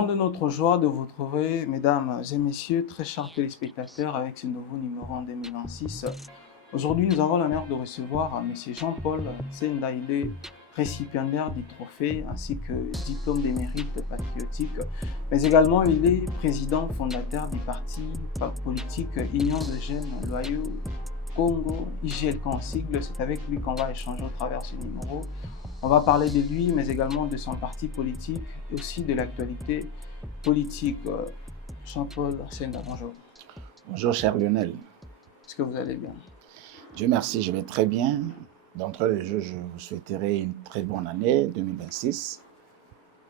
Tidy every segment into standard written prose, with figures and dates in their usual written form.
grande notre joie de vous retrouver, mesdames et messieurs, très chers téléspectateurs, avec ce nouveau numéro en 2026. Aujourd'hui, nous avons l'honneur de recevoir M. Jean-Paul Senda. Il est récipiendaire du trophée ainsi que diplôme des mérites patriotiques, mais également il est président fondateur du parti politique Union de Jeunes Loyaux Congo, IJLK en sigle. C'est avec lui qu'on va échanger au travers de ce numéro. On va parler de lui, mais également de son parti politique et aussi de l'actualité politique. Jean-Paul Senda, bonjour. Bonjour cher Lionel. Est-ce que vous allez bien? Dieu merci, je vais très bien. D'entrée de jeu, je vous souhaiterais une très bonne année 2026.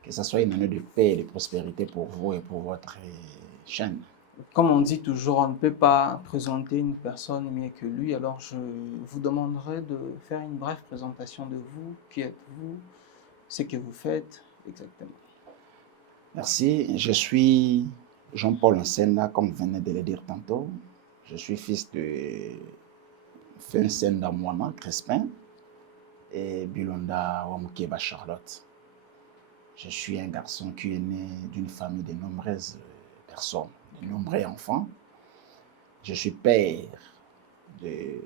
Que ce soit une année de paix et de prospérité pour vous et pour votre chaîne. Comme on dit toujours, on ne peut pas présenter une personne mieux que lui. Alors je vous demanderai de faire une brève présentation de vous. Qui êtes-vous? Ce que vous faites exactement. Merci, je suis Jean-Paul Nsenda, comme vous venez de le dire tantôt. Je suis fils de Nsenda Mouama Crespin et Bilonda Wamukeba Charlotte. Je suis un garçon qui est né d'une famille de nombreuses personnes, de nombreux enfants. Je suis père de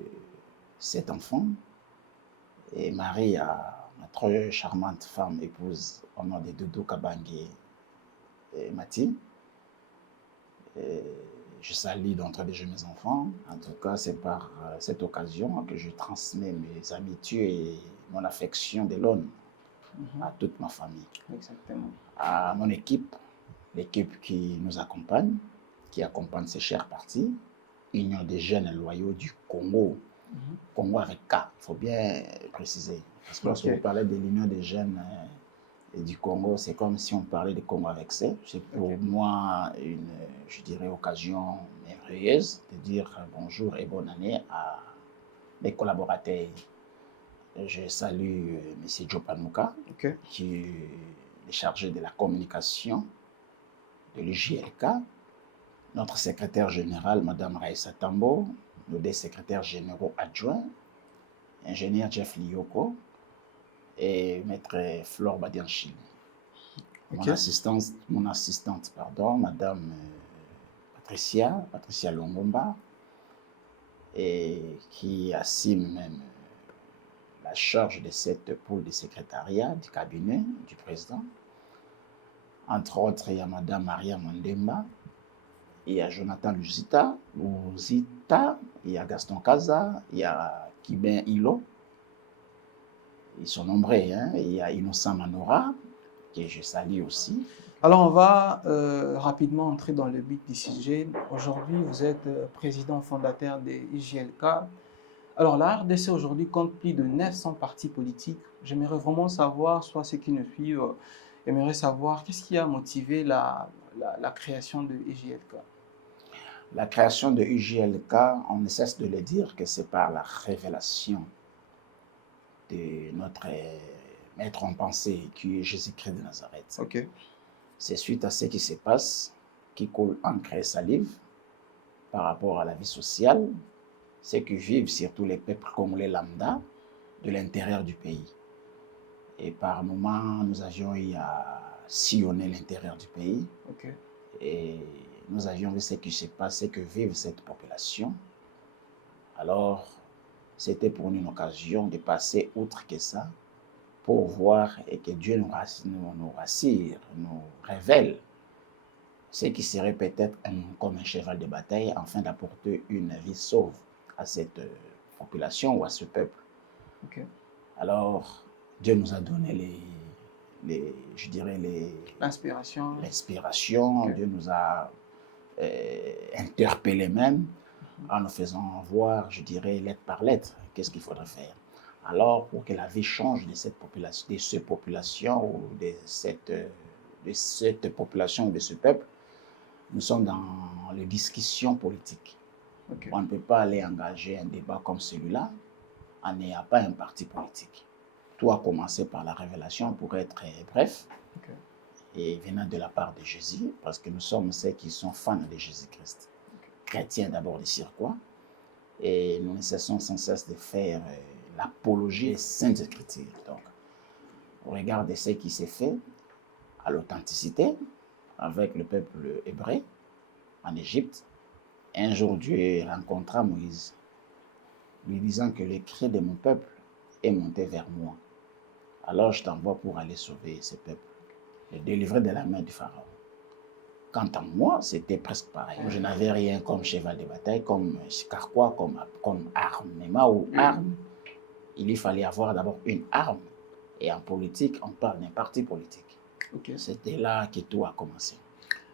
7 enfants et marié à ma très charmante femme épouse au nom de Doudou Kabangé et Mati. Je salue d'entrée de jeu mes enfants. En tout cas, c'est par cette occasion que je transmets mes amitiés et mon affection de l'aune à toute ma famille. Exactement. À mon équipe, l'équipe qui nous accompagne, qui accompagne ces chers partis, Union des jeunes loyaux du Congo. Congo avec K, il faut bien préciser. Parce que lorsque vous parlez de l'Union des jeunes et du Congo, c'est comme si on parlait de Congo avec C. C'est pour moi une, je dirais, occasion merveilleuse de dire bonjour et bonne année à mes collaborateurs. Je salue M. Jopanouka, qui est chargé de la communication de l'UJLK, notre secrétaire général, Mme Raissa Tambo, nos deux secrétaires généraux adjoints, ingénieur Jeff Lioko et maître Flore Badianchine. Mon assistante, Mme Patricia Longomba, et qui assume même la charge de cette pôle de secrétariat du cabinet du président. Entre autres, il y a Mme Maria Mandemba, il y a Jonathan Luzita, il y a Gaston Kaza, il y a Kibin Hilo. Ils sont nombreux, hein? Il y a Innocent Manora, que je salue aussi. Alors, on va rapidement entrer dans le but du sujet. Aujourd'hui, vous êtes président fondateur des IJLK. Alors, la RDC aujourd'hui compte plus de 900 partis politiques. J'aimerais vraiment savoir, soit ceux qui nous suivent, aimeraient savoir qu'est-ce qui a motivé la création de IJLK. La création de IJLK, on ne cesse de le dire que c'est par la révélation de notre maître en pensée qui est Jésus-Christ de Nazareth. C'est suite à ce qui se passe qui coule encre et salive par rapport à la vie sociale, ce que vivent surtout les peuples congolais lambda de l'intérieur du pays. Et par moments, nous avions eu à sillonner l'intérieur du pays. Et nous avions vu ce qui se passe, ce que vivent cette population. Alors, c'était pour nous une occasion de passer outre que ça, pour voir et que Dieu nous rassure, nous révèle ce qui serait peut-être comme un cheval de bataille afin d'apporter une vie sauve à cette population ou à ce peuple. Alors, Dieu nous a donné l'inspiration. Dieu nous a interpellés même en nous faisant voir, je dirais, lettre par lettre, qu'est-ce qu'il faudrait faire. Alors, pour que la vie change de cette population ou de cette population ou de ce peuple, nous sommes dans les discussions politiques. On ne peut pas aller engager un débat comme celui-là en n'ayant pas un parti politique. Tout a commencé par la révélation, pour être bref, et venant de la part de Jésus, parce que nous sommes ceux qui sont fans de Jésus-Christ. Chrétiens d'abord de Cirquois, et nous ne cessons sans cesse de faire l'apologie des Saintes Écritures. Donc, au regard de ce qui s'est fait, à l'authenticité, avec le peuple hébreu en Égypte. Un jour, Dieu rencontra Moïse, lui disant que le cri de mon peuple est monté vers moi. Alors je t'envoie pour aller sauver ce peuple, le délivrer de la main du Pharaon. Quant à moi, c'était presque pareil. Je n'avais rien comme cheval de bataille, comme carquois, comme armement ou arme. Il lui fallait avoir d'abord une arme. Et en politique, on parle d'un parti politique. Ok. C'était là que tout a commencé.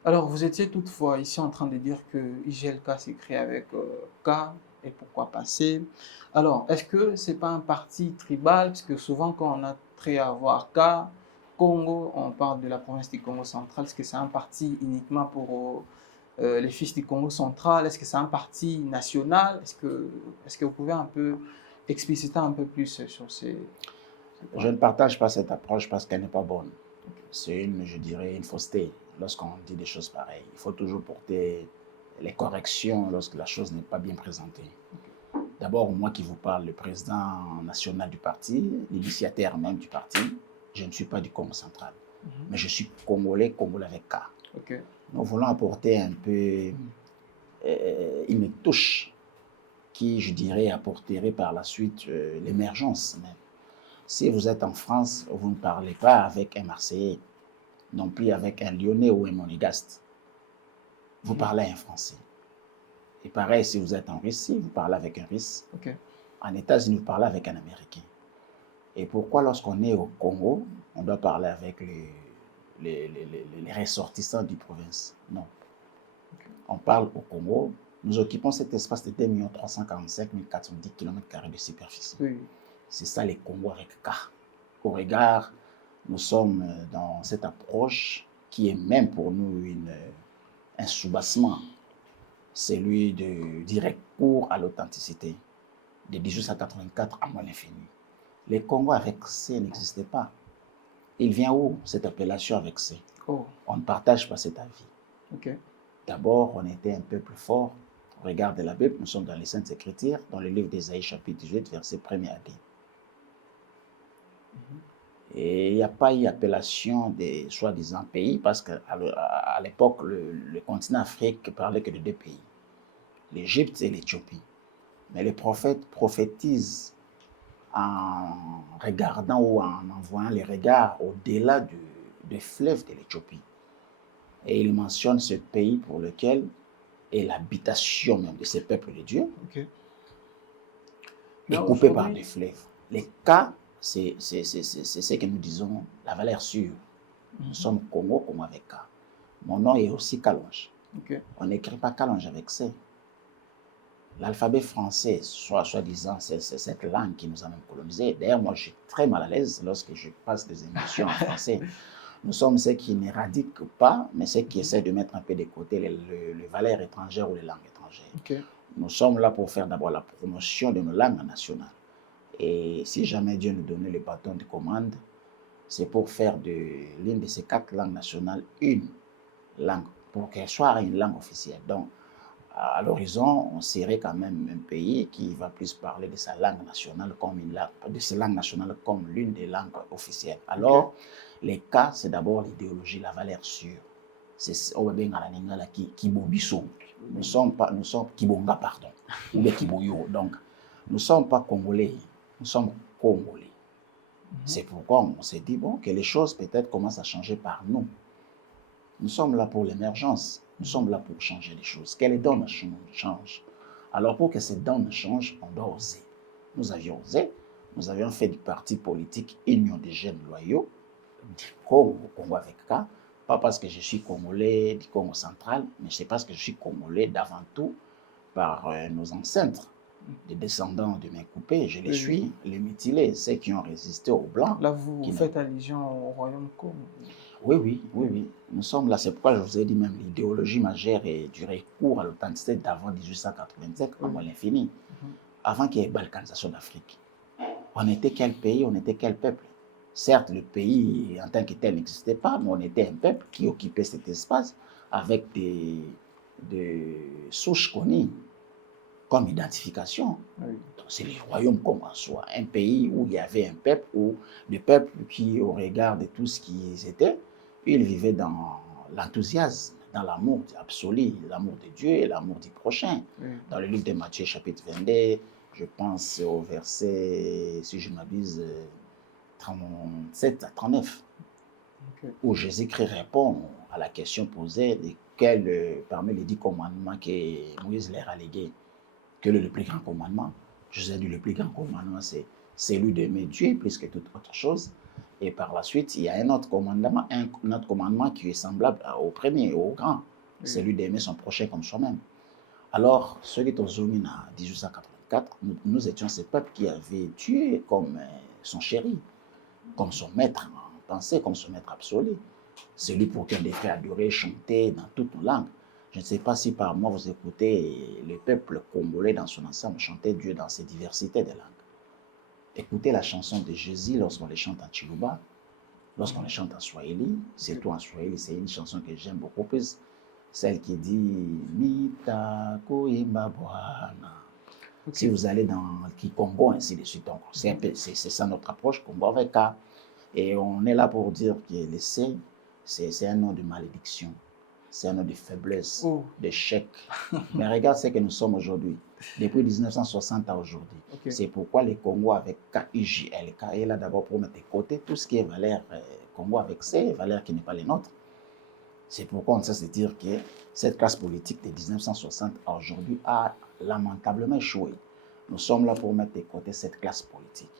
Alors, vous étiez toutefois ici en train de dire que IGLK s'écrit avec K et pourquoi pas C. Alors, est-ce que c'est pas un parti tribal? Parce que souvent, quand on a trait à voir K, Congo, on parle de la province du Congo central. Est-ce que c'est un parti uniquement pour les fils du Congo central? Est-ce que c'est un parti national? Est-ce que vous pouvez un peu expliciter un peu plus sur ces Je ne partage pas cette approche parce qu'elle n'est pas bonne. C'est je dirais, une fausseté lorsqu'on dit des choses pareilles. Il faut toujours porter les corrections lorsque la chose n'est pas bien présentée. D'abord, moi qui vous parle, le président national du parti, l'initiateur même du parti, je ne suis pas du Congo central, mais je suis congolais avec K. Okay. Nous voulons apporter un peu une touche qui, je dirais, apporterait par la suite l'émergence même. Si vous êtes en France, vous ne parlez pas avec un Marseillais, non plus avec un Lyonnais ou un Monégasque. Vous parlez un Français. Et pareil, si vous êtes en Russie, vous parlez avec un Russe. Okay. En États-Unis, vous parlez avec un Américain. Et pourquoi lorsqu'on est au Congo, on doit parler avec les ressortissants du province? Non. Okay. On parle au Congo. Nous occupons cet espace de 2 345 410 km² de superficie. Oui. C'est ça les Congos avec K. Au regard, nous sommes dans cette approche qui est même pour nous un soubassement, celui de direct recours à l'authenticité. De 1884 à moins l'infini. Les Congos avec C n'existaient pas. Il vient où cette appellation avec C? On ne partage pas cet avis. Okay. D'abord, on était un peuple fort. Au regard de la Bible, nous sommes dans les Saintes Écritures, dans le livre d'Ésaïe, chapitre 18, verset 1er à 10. Et il n'y a pas eu appellation des soi-disant pays, parce qu'à l'époque, le continent Afrique parlait que de 2 pays, l'Égypte et l'Éthiopie. Mais les prophètes prophétisent en regardant ou en envoyant les regards au-delà du fleuve de l'Éthiopie. Et ils mentionnent ce pays pour lequel est l'habitation même de ces peuples de Dieu, okay, est coupé par des fleuves. Les cas, c'est ce que nous disons, la valeur sûre. Nous sommes Congo avec K. Mon nom est aussi Kalonge. Okay. On n'écrit pas Kalonge avec C. L'alphabet français, soi-disant, c'est cette langue qui nous a même colonisés. D'ailleurs, moi, je suis très mal à l'aise lorsque je passe des émissions en français. Nous sommes ceux qui n'éradiquent pas, mais ceux qui essaient de mettre un peu de côté les valeurs étrangères ou les langues étrangères. Okay. Nous sommes là pour faire d'abord la promotion de nos langues nationales. Et si jamais Dieu nous donnait le bâton de commande, c'est pour faire de l'une de ces 4 langues nationales une langue, pour qu'elle soit une langue officielle. Donc, à l'horizon, on serait quand même un pays qui va plus parler de sa langue nationale comme l'une des langues officielles. Alors, okay, les cas, c'est d'abord l'idéologie, la valeur sûre. C'est Kibobiso. Nous sommes Kibonga, pardon, ou les Kiboyo. Donc, nous ne sommes pas Congolais, nous sommes Congolais. C'est pourquoi on s'est dit, bon, que les choses peut-être commencent à changer par nous. Nous sommes là pour l'émergence. Nous sommes là pour changer les choses. Que les donnes changent. Alors pour que ces donnes changent, on doit oser. Nous avions osé. Nous avions fait du parti politique Union des jeunes loyaux, du Congo avec K. Pas parce que je suis Congolais du Congo central, mais c'est parce que je suis Congolais d'avant tout par nos ancêtres, des descendants de mes coupés. Je les suis, les mutilés, ceux qui ont résisté aux Blancs. Là, vous faites allusion au royaume Congo. Oui. Nous sommes là, c'est pourquoi je vous ai dit même l'idéologie majeure et du recours à l'authenticité d'avant 1887, à moins l'infini, avant qu'il y ait balkanisation d'Afrique. On était quel pays, on était quel peuple? Certes, le pays en tant que tel n'existait pas, mais on était un peuple qui occupait cet espace avec des souches connues comme identification. Oui. C'est le royaume comme en soi, un pays où il y avait un peuple, ou des peuples qui, au regard de tout ce qu'ils étaient, ils vivaient dans l'enthousiasme, dans l'amour absolu, l'amour de Dieu et l'amour du prochain. Dans le livre de Matthieu, chapitre 22, je pense au verset, si je ne m'abuse, 37 à 39, où Jésus-Christ répond à la question posée de quel, parmi les 10 commandements que Moïse leur a légués, quel est le plus grand commandement? Jésus dit le plus grand commandement, c'est celui d'aimer Dieu plus que toute autre chose. Et par la suite, il y a un autre commandement qui est semblable au premier, au grand, celui d'aimer son prochain comme soi-même. Alors, ceux qui sont en 1884, nous étions ce peuple qui avait Dieu comme son chéri, comme son maître en pensée, comme son maître absolu. Celui pour qui on devait adorer, chanter dans toutes nos langues. Je ne sais pas si par moi vous écoutez le peuple congolais dans son ensemble chanter Dieu dans ses diversités de langues. Écoutez la chanson de Jésus lorsqu'on les chante en Chiluba, lorsqu'on les chante en Swahili, surtout en Swahili, c'est une chanson que j'aime beaucoup plus, celle qui dit Mita Koimba Bwana. Si vous allez dans le Kikongo, ainsi de suite, donc c'est ça notre approche, Congo avec K. Et on est là pour dire que l'essai, c'est un nom de malédiction, c'est un nom de faiblesse, d'échec. Mais regarde ce que nous sommes aujourd'hui, depuis 1960 à aujourd'hui. C'est pourquoi les Congo avec KIJLK est là d'abord pour mettre de côté tout ce qui est valeur Congo avec ces valeurs qui n'est pas les nôtres. C'est pourquoi on sait se dire que cette classe politique de 1960 à aujourd'hui a lamentablement échoué. Nous sommes là pour mettre de côté cette classe politique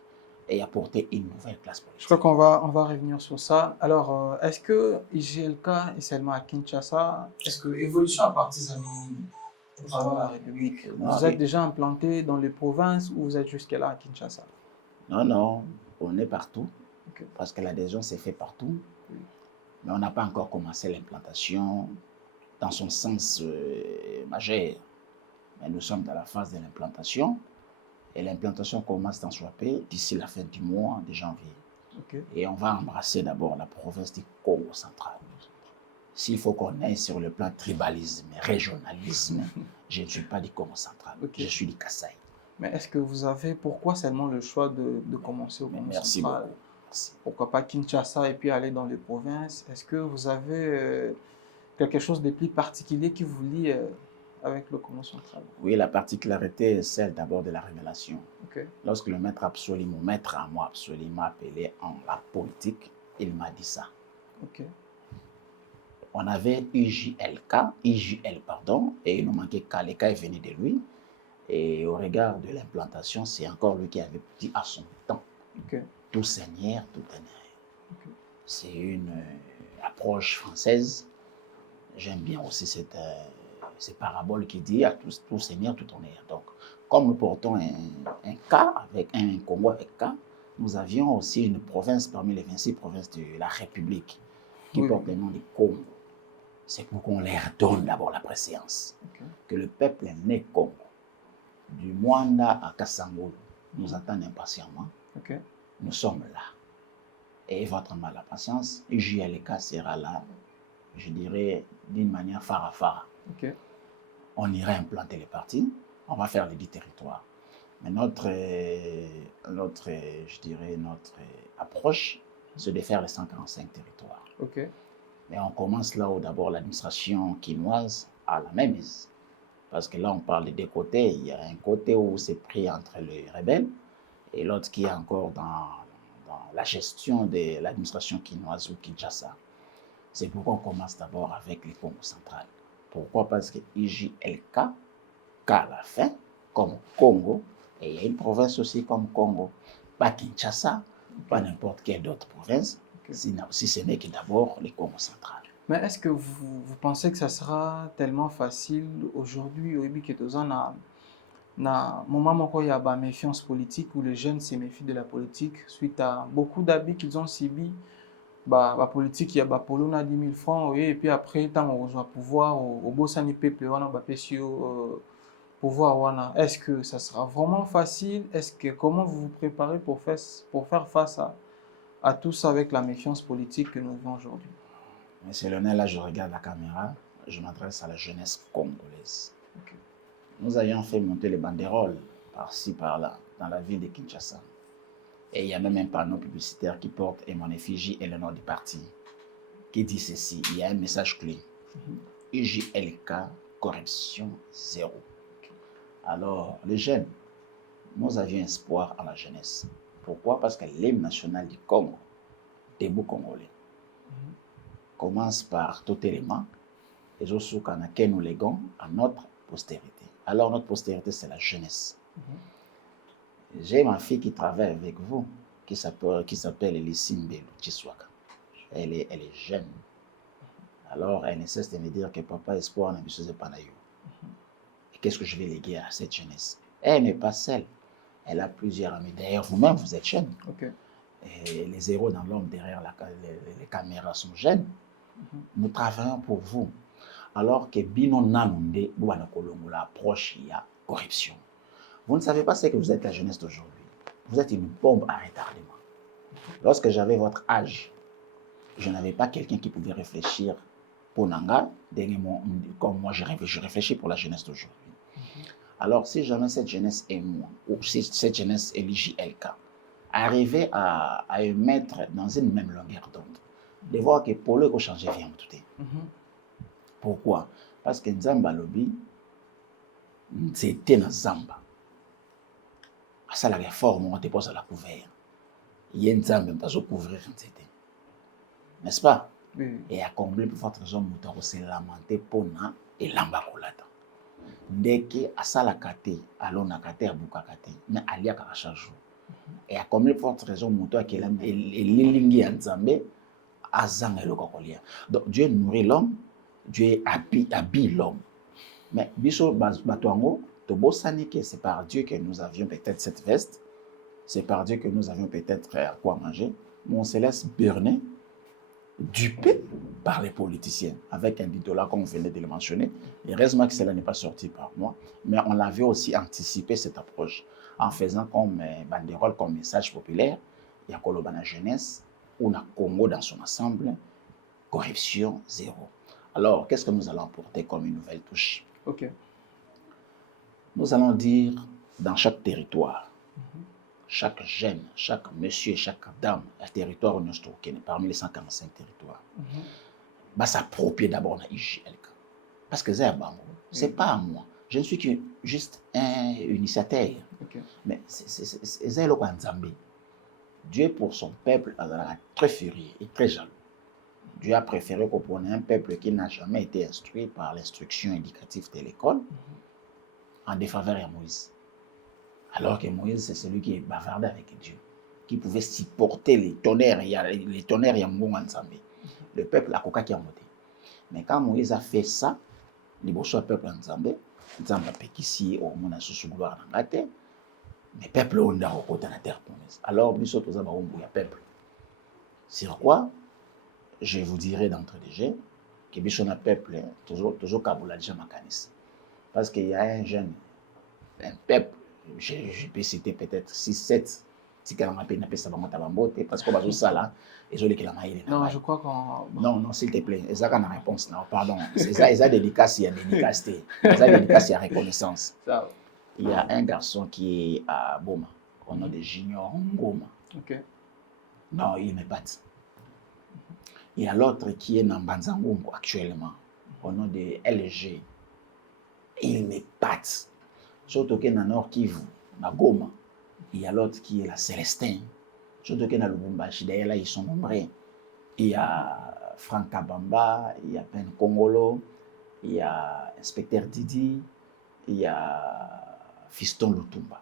et apporter une nouvelle classe politique. Je crois qu'on va revenir sur ça. Alors, est-ce que IGLK est seulement à Kinshasa? Est-ce que Évolution a partisane au travers de la République? Vous êtes déjà implanté dans les provinces ou vous êtes jusque-là à Kinshasa? Non, on est partout, parce que l'adhésion s'est faite partout, mais on n'a pas encore commencé l'implantation dans son sens majeur. Mais nous sommes dans la phase de l'implantation. Et l'implantation commence dans Swapé d'ici la fin du mois de janvier. Et on va embrasser d'abord la province du Congo central. S'il faut qu'on aille sur le plan tribalisme, régionalisme, je ne suis pas du Congo central, je suis du Kasaï. Mais est-ce que vous avez, pourquoi seulement le choix de commencer au Congo central? Merci. Pourquoi pas Kinshasa et puis aller dans les provinces? Est-ce que vous avez quelque chose de plus particulier qui vous lie avec le Congo central? Oui, la particularité est celle d'abord de la révélation. Lorsque le maître absolu, mon maître à moi absolu, m'a appelé en la politique, il m'a dit ça. On avait IJL, et il nous manquait K. Le K est venu de lui. Et au regard de l'implantation, c'est encore lui qui avait dit à son temps. Tout seigneur, tout honneur. C'est une approche française. J'aime bien aussi cette parabole qui dit à tout seigneur, tout honneur. Donc, comme nous portons un cas, avec un Congo avec K, nous avions aussi une province parmi les 26 provinces de la République qui porte le nom de Congo. C'est pour qu'on leur donne d'abord la préséance. Que le peuple est né Congo. Du Mwanda à Kassangolo, nous attendons impatiemment. Nous sommes là. Et votre mal la patience, IJLK sera là, je dirais, d'une manière phare. On ira implanter les partis, on va faire les 10 territoires. Mais notre approche, c'est de faire les 145 territoires. Mais on commence là où d'abord l'administration quinoise a la même mise. Parce que là, on parle des deux côtés. Il y a un côté où c'est pris entre les rebelles et l'autre qui est encore dans la gestion de l'administration quinoise ou Kinshasa. C'est pourquoi on commence d'abord avec le Congo central. Pourquoi? Parce que IJLK, K à la fin, comme Congo, et il y a une province aussi comme Congo. Pas Kinshasa, pas n'importe quelle autre province, si ce n'est que d'abord le Congo central. Mais est-ce que vous pensez que ça sera tellement facile aujourd'hui au Ibi Ketozan na moment où il y a une méfiance politique, où les jeunes se méfient de la politique suite à beaucoup d'habits qu'ils ont subis? La politique, il y a polo na 10 000 francs, et puis après, tant on rejoint pouvoir, au Bossani Pepe, on a pouvoir. Est-ce que ça sera vraiment facile? Comment vous vous préparez pour faire face à tout ça avec la méfiance politique que nous vivons aujourd'hui? Monsieur Lionel, là, je regarde la caméra, je m'adresse à la jeunesse congolaise. Nous avions fait monter les banderoles par-ci, par-là, dans la ville de Kinshasa. Et il y a même un panneau publicitaire qui porte et mon effigie et le nom du parti. qui dit ceci. Il y a un message clé. UJLK, corruption zéro. Alors, les jeunes, nous avions espoir en la jeunesse. Pourquoi? Parce que l'hymne national du Congo, debout congolais, commence par tout élément, et je suis que nous léguons à notre postérité. Alors, notre postérité, c'est la jeunesse. J'ai ma fille qui travaille avec vous, qui s'appelle Elissimbe Chiswaka. Elle est jeune. Alors, elle ne cesse de me dire que papa, espoir n'a pas de panayo. Et qu'est-ce que je vais léguer à cette jeunesse? Elle n'est pas seule. Elle a plusieurs amis. D'ailleurs, vous-même, vous êtes jeune. Et les héros dans l'homme derrière les caméras sont jeunes. Nous travaillons pour vous. Alors que Bino Nanunde, l'approche, il y a corruption. Vous ne savez pas ce que vous êtes la jeunesse d'aujourd'hui. Vous êtes une bombe à retardement. Lorsque j'avais votre âge, je n'avais pas quelqu'un qui pouvait réfléchir pour Nanga, comme moi je réfléchis pour la jeunesse d'aujourd'hui. Alors si jamais cette jeunesse est moi, ou si cette jeunesse est l'IJLK, arriver à mettre dans une même longueur d'onde, de voir que pour le changer vient tout. Pourquoi? Parce que Nzamba Lobi, c'était dans Zamba. Ça la réforme, on te pose à la couvert. Il y a Nzamba, on peut couvrir, n'est-ce pas? Et à combler pour faire raison, on s'est lamenté pour na et l'ambacolata. Dès que à ça la kate, alors na kate à bukakate, mais alia karachajou. Et à combler pour faire raison, on qui est l'lingi en Zambé, à zanga le kokolia. Donc Dieu nourrit l'homme, Dieu habille l'homme. Mais biso batuango, to bosani que c'est par Dieu que nous avions peut-être cette veste, c'est par Dieu que nous avions peut-être à quoi manger, mais on se laisse berner, dupé par les politiciens, avec un $10 comme on venait de le mentionner. Et heureusement que cela n'est pas sorti par moi, mais on l'avait aussi anticipé cette approche, en faisant comme banderole, comme message populaire, il y a Kolobana jeunesse, ou na Congo dans son ensemble, corruption zéro. Alors, qu'est-ce que nous allons apporter comme une nouvelle touche? Nous allons dire dans chaque territoire, chaque jeune, chaque monsieur, chaque dame, un territoire où nous sommes parmi les 145 territoires, va s'approprier d'abord de l'IJLK. Parce que c'est pas à moi. Je ne suis que juste un initiateur. Mais c'est le Zambie. Dieu, pour son peuple, est très furieux et très jaloux. Dieu a préféré qu'on prenne un peuple qui n'a jamais été instruit par l'instruction éducative de l'école en défaveur de Moïse. Alors que Moïse, c'est celui qui est bavardé avec Dieu, qui pouvait supporter les tonnerres et le peuple a coca qui a monté. Mais quand Moïse a fait ça, le peuple en Zambé, Zambé a péquissi au monde à sous gloire dans la terre, mais le peuple on a côté de la terre promise. Alors, nous sommes un peuple. Sur quoi? Je vous dirai d'entre les jeux que nous sommes un peuple, toujours Kaboula déjà Makanis. Parce qu'il y a un jeune, un peuple, je peux citer peut-être 6, 7, si quelqu'un m'a payé, parce qu'on va tout ça là, et je l'ai non, je crois qu'on... Non, s'il te plaît, c'est ça qu'on a réponse, non, pardon. C'est ça, dédicace, il y a dédicace, c'est ça, dédicace, il y a reconnaissance. Il y a un garçon qui est à Boma, au nom de Junior Ngoma. Non, il me bat. Il y a l'autre qui est dans Banzangumbo actuellement, au nom de LG. Il me bat. Surtout qu'il y a Nord Kivu, à Goma. Il y a l'autre qui est la Célestin. Surtout qu'il y a Lubumbashi. D'ailleurs, là, ils sont nombreux. Il y a Franck Kabamba, il y a Ben Kongolo, il y a Inspecteur Didi, il y a Fiston Lutumba.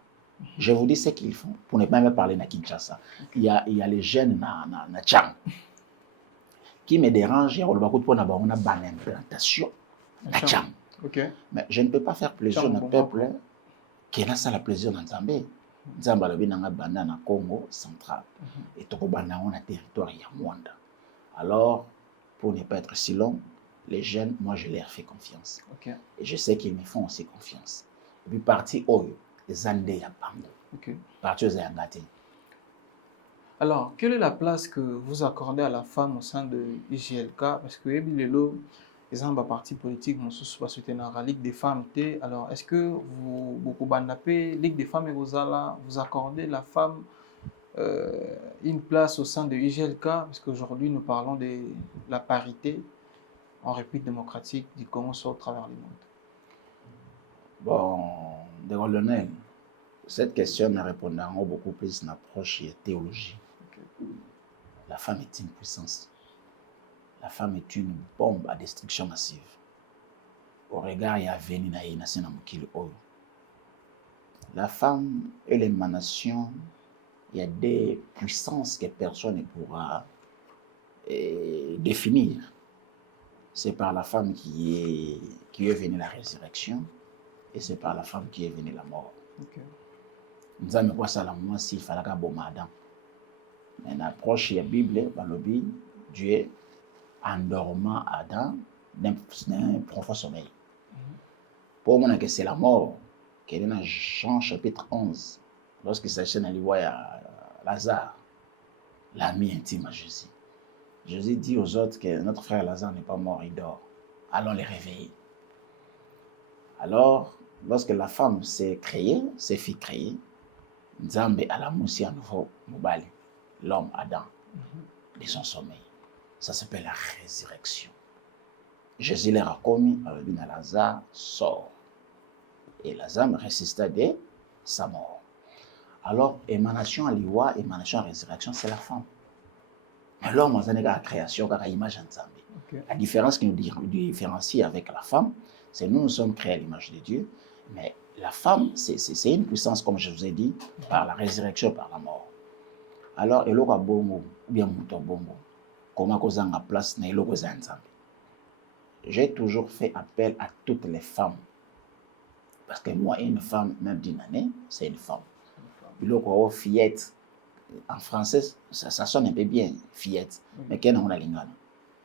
Je vous dis ce qu'ils font, pour ne pas même parler de Kinshasa. Il y a les jeunes na Tchang. Qui me dérange, il y a une bonne implantation na Tchang. Mais je ne peux pas faire plaisir à un peuple qui n'a pas le plaisir dans Zambé. Zambé a un banda na Congo central. Et tout banda on a territoire ya Mwanda. Alors, pour ne pas être si long, les jeunes, moi je leur fais confiance. Et je sais qu'ils me font aussi confiance. Et puis parti Oyo, les Andés à Bango. Parti aux Ayangati. Alors, quelle est la place que vous accordez à la femme au sein de l'IJLK? Parce que les gens parti politique, nous soutenons la Ligue des femmes. Alors, est-ce que vous, beaucoup bandapé, Ligue des femmes et vous accordez la femme une place au sein de IGLK, parce qu'aujourd'hui nous parlons de la parité en République démocratique du Congo au travers du monde? Bon, de colonel, cette question me répondra beaucoup plus une approche théologie. Okay. La femme est une puissance. La femme est une bombe à destruction massive. Au regard, il y a venu na inasena mukili oyo. La femme est l'émanation, il y a des puissances que personne ne pourra définir. C'est par la femme qui est venue la résurrection et c'est par la femme qui est venue la mort. Okay. Nzambe kwa sala mwasi il fallait boma Adam. Mais l'approche de la Bible, balobi, Dieu endormant Adam d'un profond sommeil. Pour moi, c'est la mort qui est dans Jean chapitre 11, lorsqu'il s'agit de Lazare, l'ami intime à Jésus. Jésus dit aux autres que notre frère Lazare n'est pas mort, il dort. Allons les réveiller. Alors, lorsque la femme s'est créée, s'est fit créer, Nzambe a la moussi à nouveau, Mobali, l'homme Adam, de son sommeil. Ça s'appelle la résurrection. Jésus leur a commis, avec Lazare sort. Et Lazare résista de sa mort. Alors, émanation à l'iwa, émanation à résurrection, c'est la femme. Mais l'homme, c'est la création, c'est l'image de Nzambe. Okay. La différence qui nous différencie avec la femme, c'est que nous sommes créés à l'image de Dieu, mais la femme, c'est une puissance, comme je vous ai dit, par la résurrection, par la mort. Alors, eloko bongo, ou bien muto bongo, comment kozanga place na eloko za Nzambe. J'ai toujours fait appel à toutes les femmes. Parce que moi, une femme, même d'une année, c'est une femme. Eloko fillette, en français, ça sonne un peu bien, fillette. Mais qu'est-ce qu'on a l'ingana?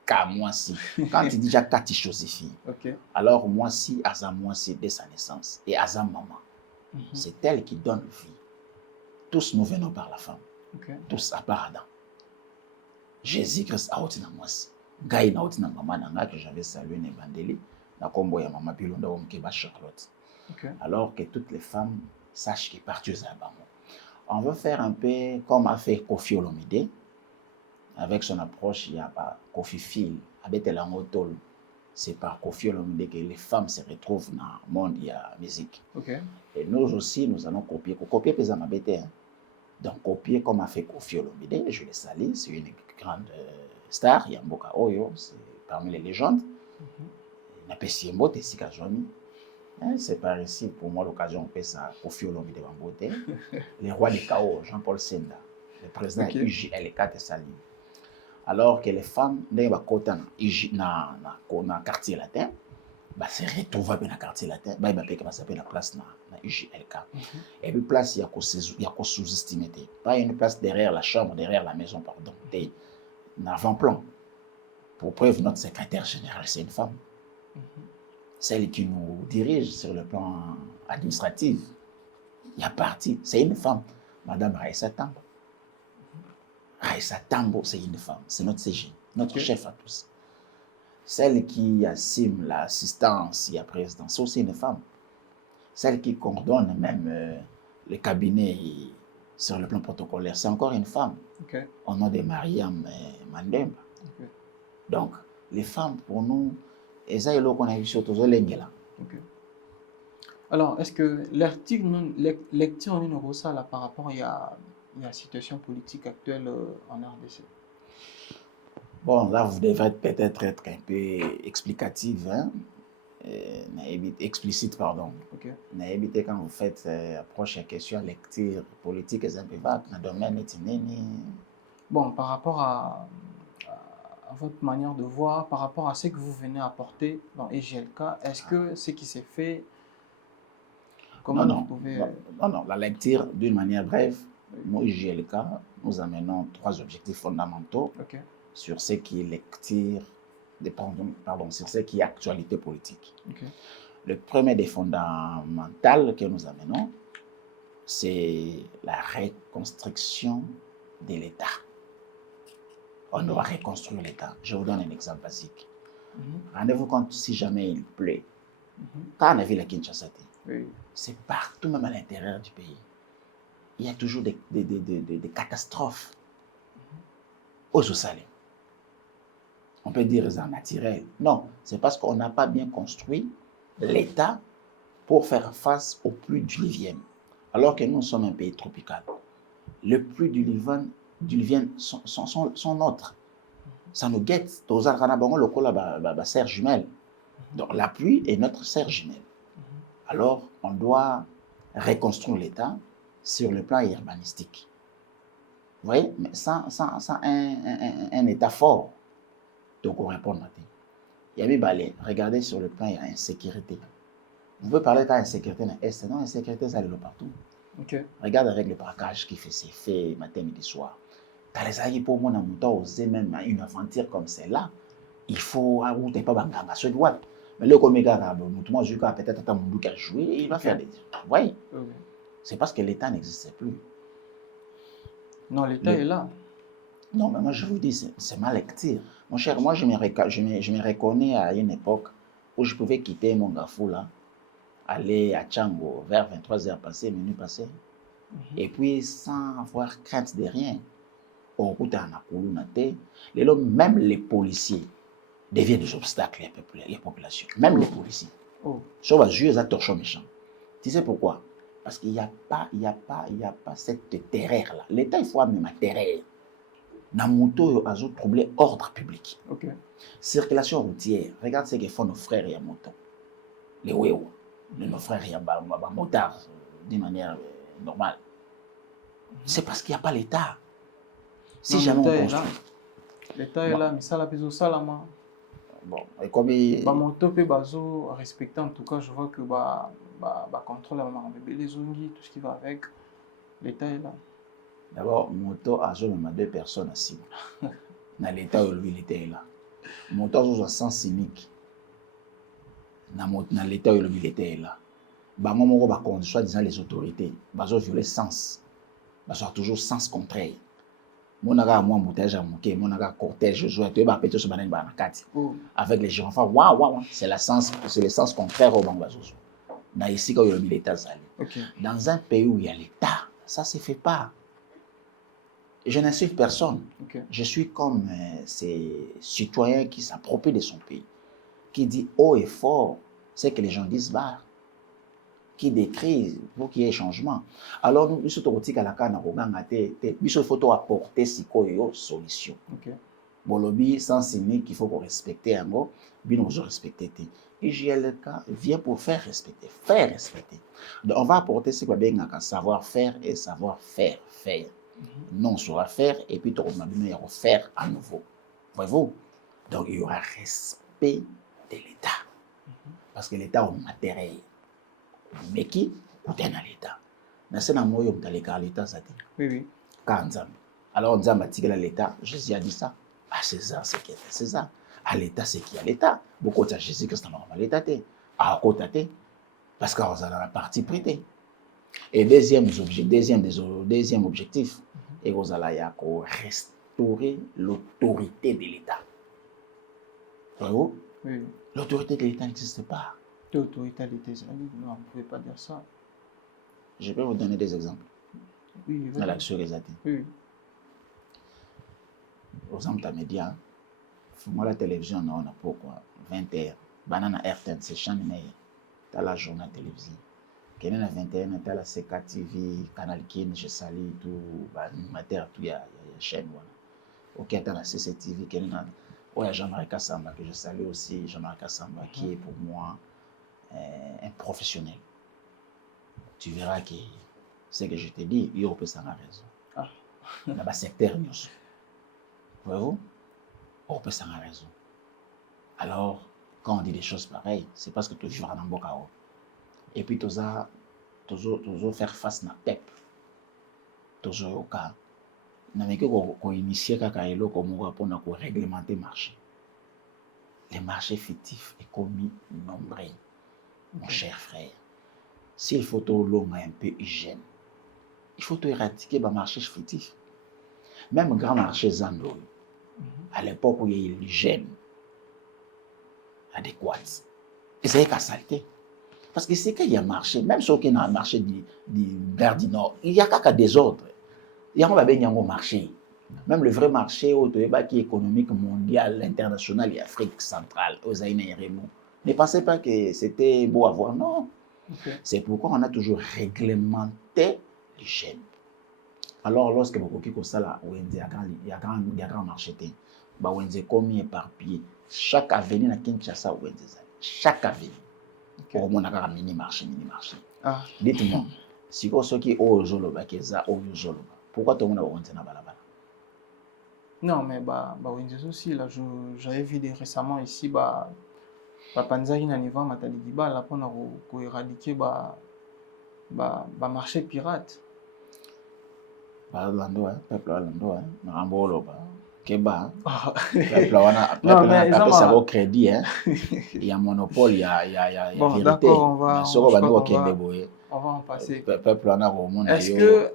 Car moi si. Quand tu dis déjà Kati Joséphine, okay. Alors moi si, Aza moi si dès sa naissance. Et Aza maman. C'est elle qui donne vie. Tous nous venons par la femme. Okay. Tous à part Adam. Jésus-Christ a oti na moi si. Gaï na oti na maman nanga que j'avais salué ne bandeli. Na kombo ya maman pilonda wa mkeba Charlotte. Okay. Alors que toutes les femmes sachent qu'ils partent à Bamo. On veut faire un peu comme a fait Kofi Olomide. Avec son approche, il y a pas Kofi Phil, avec la motole. C'est par Kofi Olomide que les femmes se retrouvent dans le monde de la musique. Okay. Et nous aussi, nous allons copier. Copier pesant ma bête. Donc, copier comme a fait Kofi Olomide, je le salue, c'est une grande star. Il y a Mboka Oyo, c'est parmi les légendes. Napesi Mbote Sika Jomi. C'est par ici, pour moi, l'occasion, on fait ça, Kofi Olomide Mbote. Le roi du chaos, Jean-Paul Senda, le président UJLK de Salim. Alors que les femmes, dans le quartier latin, se retrouvent dans le quartier latin, ils s'appelle la place dans UJLK. Et puis, place, il y a qu'on sous-estimé. Pas une place derrière la chambre, derrière la maison, pardon, en avant-plan. Pour preuve, notre secrétaire général, c'est une femme. Celle qui nous dirige sur le plan administratif, il y a parti, c'est une femme, Madame Raissa Tambo. Raissa Tambo, c'est une femme, c'est notre CG, notre chef à tous. Celle qui assume l'assistance et la présidence, c'est aussi une femme. Celle qui coordonne même le cabinet sur le plan protocolaire, c'est encore une femme. Okay. Au nom de Mariam Mandemba. Okay. Donc, les femmes, pour nous, et ça, qu'on a vu surtout là. Alors, est-ce que lecture numéro ça là par rapport à la situation politique actuelle en RDC? Bon, là, vous devrez peut-être être un peu explicative, hein? Explicite, pardon. Okay. Évitez quand vous faites approche à question lecture politique, c'est un peu vague, dans le domaine ethnique. Bon, par rapport à votre manière de voir, par rapport à ce que vous venez apporter dans EGLK, est-ce que ce qui s'est fait, comment vous pouvez... Non, la lecture, d'une manière brève, nous, EGLK, nous amenons 3 objectifs fondamentaux sur ce qui est lecture, sur ce qui est actualité politique. Le premier des fondamentaux que nous amenons, c'est la reconstruction de l'État. On doit reconstruire l'État. Je vous donne un exemple basique. Rendez-vous compte si jamais il pleut. Quand on a vu la Kinshasa, c'est partout, même à l'intérieur du pays. il y a toujours des catastrophes aux salés. On peut dire c'est naturel. Non, c'est parce qu'on n'a pas bien construit l'État pour faire face aux pluies diluviennes. Alors que nous sommes un pays tropical. Les pluies diluviennes sont nôtres. Ça nous guette. La serre jumelle. Donc la pluie est notre serre jumelle. Alors on doit reconstruire l'État sur le plan urbanistique. Vous voyez, mais sans un État fort, donc on répond à il y a mis balai. Regardez sur le plan, il y a insécurité. Vous pouvez parler d'insécurité dans l'Est, non, insécurité, ça est partout. Okay. Regarde avec le braquage qui fait ses faits matin, midi, soir. T'as les aïeux pour moi, on oser même une aventure comme celle-là. Il faut ajouter pas banganga sur droite. Mais le coméga, moi, je vais peut-être un monde qui a joué, il va faire des. Vous voyez? C'est parce que l'État n'existait plus. Non, l'État est là. Non, mais moi, je vous dis, c'est ma lecture. Mon cher, moi, je me reconnais à une époque où je pouvais quitter mon gafou là, aller à Tchango vers 23h passées, minuit passé, et puis sans avoir crainte de rien. Même les policiers deviennent des obstacles à la population. Même les policiers. Sauf à jouer à torchon méchant. Tu sais pourquoi? Parce qu'il n'y a pas cette terreur-là. L'État, il faut amener ma terreur. Dans moto, ils ont troublé l'ordre public. Okay. Circulation routière. Regarde ce que font nos frères et moto. Les Wéo. Nos frères et motards, d'une manière normale. C'est parce qu'il n'y a pas l'État. Si jamais on construit. L'État est là, mais ça, la besoin salama. Bon, et comme il. Moto peut bazo respecter, en tout cas, je vois que contrôle les zongis, tout ce qui va avec. L'État est là. D'abord, moto a même 2 personnes assis. Dans l'État où lui, l'État est là. Moto a sens cynique. Dans l'État où lui, l'État est là. Bango va conduire disant les autorités. Bazo violer sens. Bazo toujours sens contraire. Monaga moi montage à monter, monaga cortège, je tu vas péter ce banane banakati. Avec les gens, enfin waouh, c'est le sens contraire au bangazo. Dans ici quand il y a l'État sali. Dans un pays où il y a l'État, ça se fait pas. Je n'insulte personne. Je suis comme ces citoyens qui s'approprient de son pays, qui dit haut et fort, c'est que les gens disent bas, qui décrit pour qu'il y ait changement. Alors nous sommes à la canne il faut apporter une solution. Bolobi sans cynique qu'il faut respecter un mot, bien nous respecter. IGLK vient pour faire respecter. Donc on va apporter ce qu'on appelle savoir-faire et savoir-faire. Non savoir faire et puis on va faire à nouveau. Voyez-vous? Donc il y aura respect de l'État. Parce que l'État est matériel. Mais qui est dans l'État? Mais c'est dans le monde de l'État, ça dit. Oui. Alors on dit à l'État, Jésus a dit ça. À César, c'est qui est César. À l'État, c'est qui est l'État. Beaucoup de Jésus que c'est normal l'État. À côté, parce qu'on a la partie prêtée. Et deuxième objectif, et vous allez restaurer l'autorité de l'État. Voyez-vous? Oui. L'autorité de l'État n'existe pas. L'autorité de l'État, non, vous ne pouvez pas dire ça. Je peux vous donner des exemples. Oui, dans l'action des athées. Oui. Par exemple, ta média, moi la télévision, on a pourquoi 20h, banana RTN, c'est chaîne meilleure. Tu as la journée télévisée. Quand on a 21, tu as la CK TV, Canal Kin, je salue tout, animateur, tout, il y a chaîne. Ok, tu as la CCTV, il y a Jean-Marie Kassamba, que je salue aussi, Jean-Marie Kassamba, qui est pour moi un professionnel. Tu verras que ce que je te dis, il y a raison. Dans le secteur, voyez-vous, on peut s'en avoir raison. Alors, quand on dit des choses pareilles, c'est parce que tu vivras dans le bocao. Et puis, tu vas faire face à pep. Tu vas au cas. Mais que qu'on initie pour réglementer le marché. Les marchés fictifs est commis nombreux, mon cher frère. S'il faut un peu hygiène, il faut éradiquer le marché fictif. Même le grand marché Zando, à l'époque où il y a l'hygiène adéquate, et c'est qu'à saleté. Parce que c'est qu'il y a marché, même ceux qui ont un marché vers du Nord, il y a qu'à désordre. Il y a un marché. Même le vrai marché qui est économique mondial, international et Afrique centrale, aux Aïna et Rémo. Ne pensez pas que c'était beau à voir, non. Okay. C'est pourquoi on a toujours réglementé l'hygiène. Alors, lorsque vous avez ça là, il y a un grand marché, vous avez commis éparpillé. Chaque avenue na Kinshasa, chaque avenue. Pour mon agar mini marché. Ah. Dites-moi, si vous avez qui au Joloba, pourquoi tout le monde a na balabala? Non, mais Wendes aussi, là, j'avais vu récemment ici, Panzari na niveau Mataligiba, là, pour éradiquer marché pirate. Peuple Orlando, Marambolo, Keba, Non, mais peuple ça va va crédit, il y a monopole, il y a bon, vérité. d'accord, on va en passer. Peuple est-ce que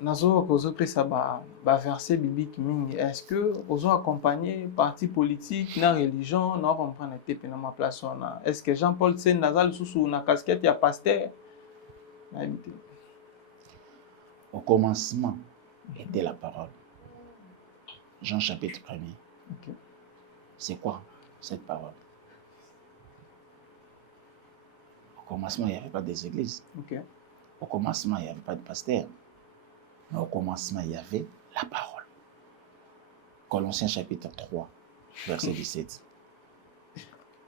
Nazo Kozope ça va verser biblique mingi? Est-ce que vous accompagné parti politique, na religion, na comprendre TP na ma place on? Est-ce que Jean-Paul Sen Nazal sous na casquette ya pasteur? Au commencement était la parole. Jean chapitre 1er. Okay. C'est quoi cette parole? Au commencement, il n'y avait pas des églises. Okay. Au commencement, il n'y avait pas de pasteur. Mais au commencement, il y avait la parole. Colossiens chapitre 3, verset 17.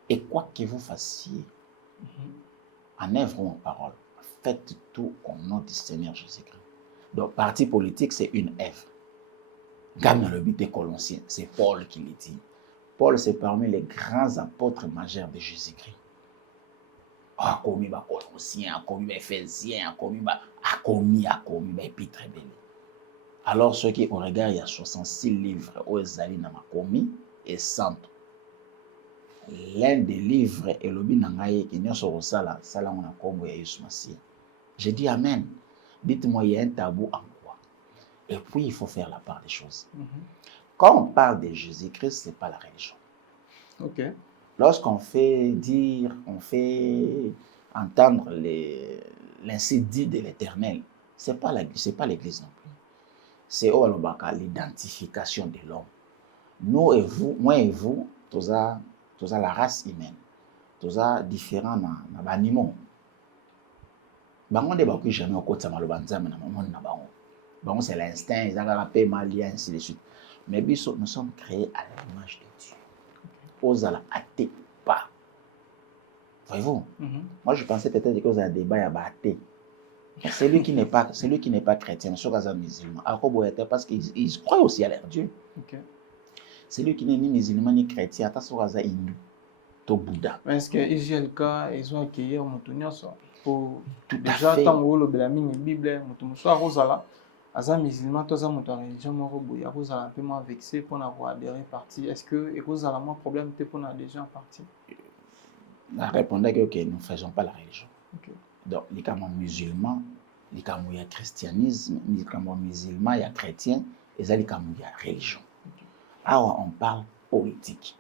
Et quoi que vous fassiez, en œuvre ou en parole, faites tout au nom du Seigneur Jésus-Christ. Donc, parti politique, c'est une œuvre. Comme dans le but des Colossiens, c'est Paul qui le dit. Paul, c'est parmi les grands apôtres majeurs de Jésus-Christ. A commis les Colossiens, a commis les Éphésiens, a commis épîtres belle. Alors, ceux qui, au regard, il y a 66 livres aux Alliés n'a commis et 100. L'un des livres est le Binangaye qui n'est sur Sala, Sala on a combo et Yusmassia. J'ai dit Amen. Dites-moi, il y a un tabou en quoi? Et puis, il faut faire la part des choses. Quand on parle de Jésus-Christ, ce n'est pas la religion. Okay. Lorsqu'on fait dire, on fait entendre l'ainsi dit de l'Éternel, ce n'est pas l'Église non plus. C'est l'identification de l'homme. Nous et vous, moi et vous, tous la race humaine, tous différents dans animaux. Bango de bakui jamais au côté de malbanzam na maman na bango. Bango c'est l'instinct, ils ont rappelé malien ainsi de suite. Mais nous sommes créés à l'image de Dieu. Osala athée pas. Voyez-vous? Moi je pensais peut-être que vous avez un débat à battre. Celui qui n'est pas chrétien, soit un musulman, parce qu'il croit aussi à leur Dieu. Okay. Celui qui n'est ni musulman ni chrétien, soit un hindou, to Bouddha. Mais est-ce que IGLK ils ont accueilli au Moutounia pour déjà tant que le Belamine Bible, Moutoumoussoa Rosala, Aza musulman, tous les gens religion, Moroboya Rosala un peu moins vexé pour avoir adhéré parti. Est-ce que Rosala moins problème pour adhérer en parti? Je répondais que nous ne faisons pas la religion. Okay. Donc, les camons musulmans, les camons il y a christianisme, les camons musulmans, il y a chrétien, et les camons il y a religion. Okay. Alors, on parle politique.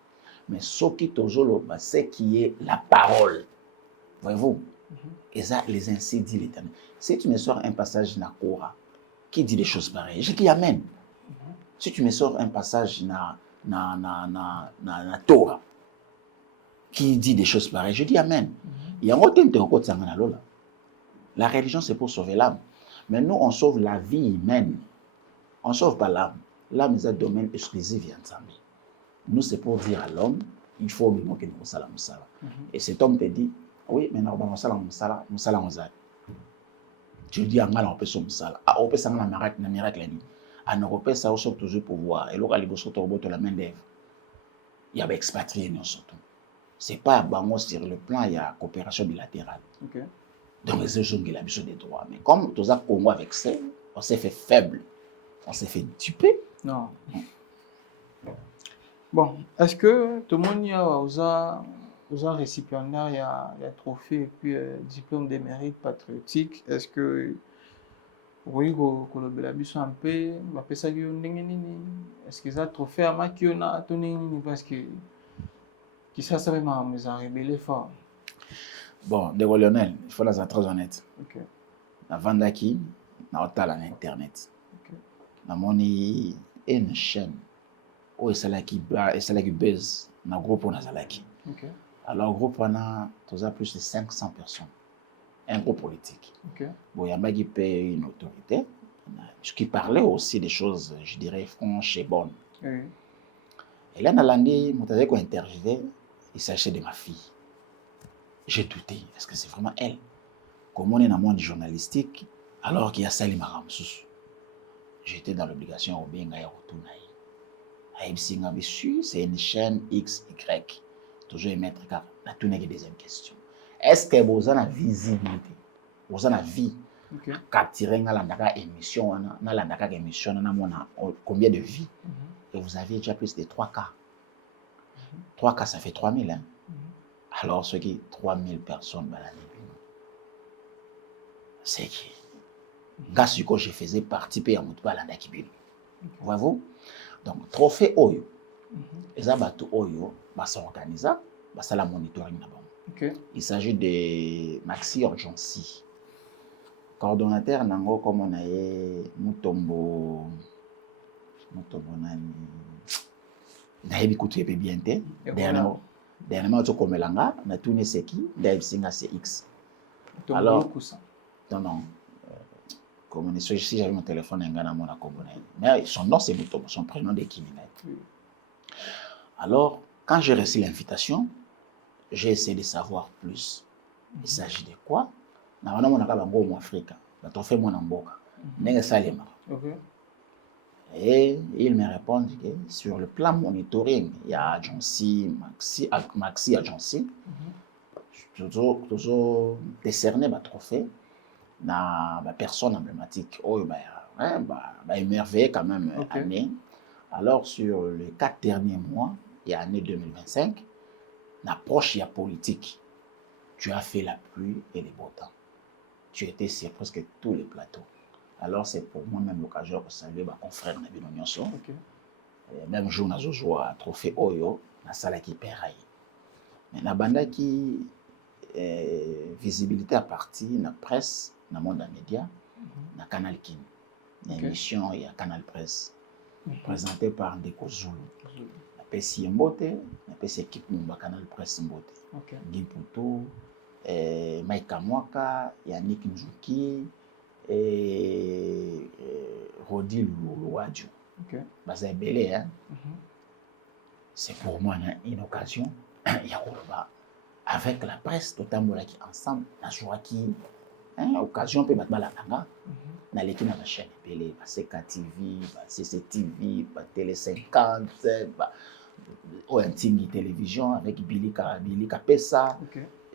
Mais ce qui toujours c'est qui est la parole. Voyez-vous? Et ça, les ainsi dit l'Éternel. Si tu me sors un passage dans Korah qui dit des choses pareilles, je dis Amen. Si tu me sors un passage dans Torah qui dit des choses pareilles, je dis Amen. Il y a un autre thème. La religion, c'est pour sauver l'âme. Mais nous, on sauve la vie humaine. On ne sauve pas l'âme. L'âme est un domaine exclusif. Nous, c'est pour dire à l'homme, il faut que nous salam. Et cet homme te dit, oui, mais nous salam. Tu dis, on peut sauver ça. On peut sauver un miracle. On peut sauver toujours pouvoir. Et là, il y a la main d'Ève. Il y a expatrié surtout. Ce n'est pas sur le plan, il y a coopération bilatérale. Okay. Donc, les gens qui ont besoin des droits. Mais comme tous les Congo avec ça, on s'est fait faible. On s'est fait duper. Non. Bon, est-ce que tout le monde a un récipiendaire, il y a trophée et puis diplôme de mérite patriotique? Est-ce que oui, que le Belabus un peu, est-ce que ça trophée à Makiona, parce que qui ça va me rébellé fort? Bon, de Lionel, il faut être très honnête. Ok. Na vandaki, na otala na internet. Ok. Na moni une chaîne où esalaki buzz na groupe on azalaki. Ok. Alors groupe on a plus de 500 personnes. Un groupe politique. Ok. Bon, Yambagi paye une autorité qui parlait aussi des choses, je dirais, franches et bonnes. Oui. Et là, Nalandi, Moutazé qu'on interviewé, il s'agissait de ma fille. J'ai douté, est-ce que c'est vraiment elle? Comme on est dans le monde journalistique, alors qu'il y a Salim Aramsous, j'étais dans l'obligation au bien à retourner. C'est une chaîne XY. Toujours mettre car la tournée est deuxième question. Est-ce que vous avez la visibilité? Vous avez la vie? Capturer dans émission, combien de vies? Et vous avez déjà plus de 3 cas. 3 cas, ça fait 3000. Hein? Alors, ceux qui 3000 personnes, c'est qui? Gasuko, je faisais partie de Balanda Kibino. Voyez-vous? Donc, trophée Oyo. Les abatou Oyo, s'organise, ça la monitoring. Il s'agit de Maxi Urgency. Coordonnateur, nango, comme on a Mutombo Nani. Nayebi kutu bien te. Dernièrement, tu comme langa, na tourné c'est qui? D'ailleurs, c'est X. Alors, non. Comme si j'avais mon téléphone, mais son nom c'est Mutombo, son prénom de Kimina. Alors, quand j'ai reçu l'invitation, j'ai essayé de savoir plus. Il s'agit de quoi? Na wana mona kaba ngo mu Afrika, ba to fait mon mboka. Ndenge salema. Et il me répond que sur le plan monitoring, il y a Maxi Agency, toujours décerné un trophée na personne emblématique. Oh, émerveillé quand même année. Alors, sur les 4 derniers mois, il y a l'année 2025, l'approche politique, tu as fait la pluie et les beaux temps. Tu étais sur presque tous les plateaux. Alors, c'est pour moi-même l'occasion de saluer mon confrère Nabino Nyonso. Même jour, nous avons joué à Trophée Oyo, na sala qui peraille. Mais na banda qui visibilité à partir de la presse, dans le monde des médias, dans Canal Kin. Une émission, il y a Canal Presse, présentée par Ndeko Zulu. La PSI Mbote, la PSI équipe Mumba Canal Presse Mbote. Guy Poutou, Mike Kamwaka, Yannick Njuki, et Rodi Louadjou. C'est belé, hein? C'est pour moi une occasion. Il y a avec la presse, totalement qui ensemble, la joie qui occasion peut battre la tanga. Dans l'équipe de la chaîne belé, CKTV, CCTV, Télé 50, ONTV télévision avec Billy Kapesa.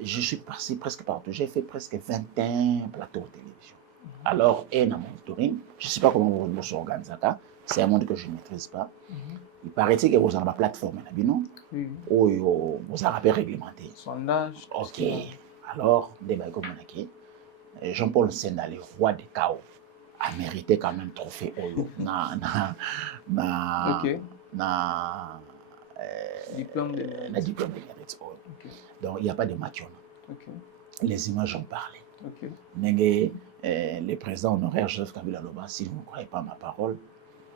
Je suis passé presque partout. J'ai fait presque 21 plateaux de télévision. Alors, et dans mon monitoring, je ne sais pas comment vous s'organisez ça. C'est un monde que je ne maîtrise pas. Il paraît-il que vous avez une plateforme, où vous avez réglementé. Sondage. Ok. Alors, débat comme Jean-Paul Senda, le roi des chaos, a mérité quand même trophée Oyo. Diplôme de mérite. Donc, il n'y a pas de mationna. Les images ont parlé. Le président honoraire Joseph Kabila Loba, si vous ne croyez pas à ma parole,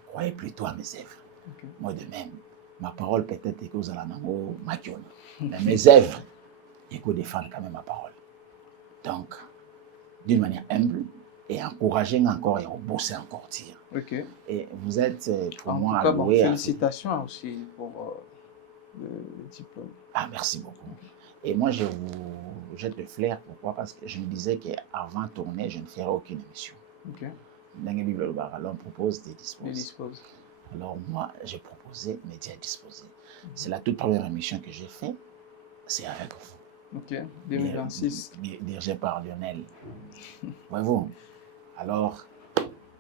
croyez plutôt à mes œuvres. Moi de même, ma parole peut-être que vous allez en mationna. Mais mes œuvres, il faut défendre quand même ma parole. Donc, d'une manière humble et encourager encore et bosser encore tir. Et vous êtes pour moi alloué. Félicitations aussi pour le diplôme. Ah, merci beaucoup. Et moi, je vous jette le flair. Pourquoi? Parce que je me disais qu'avant de tourner, je ne ferais aucune émission. Alors, on propose des disposes. Alors, moi, j'ai proposé, Média Disposé. C'est la toute première émission que j'ai faite. C'est avec vous. 2026. Dirigé par Lionel. Voyez-vous? Alors,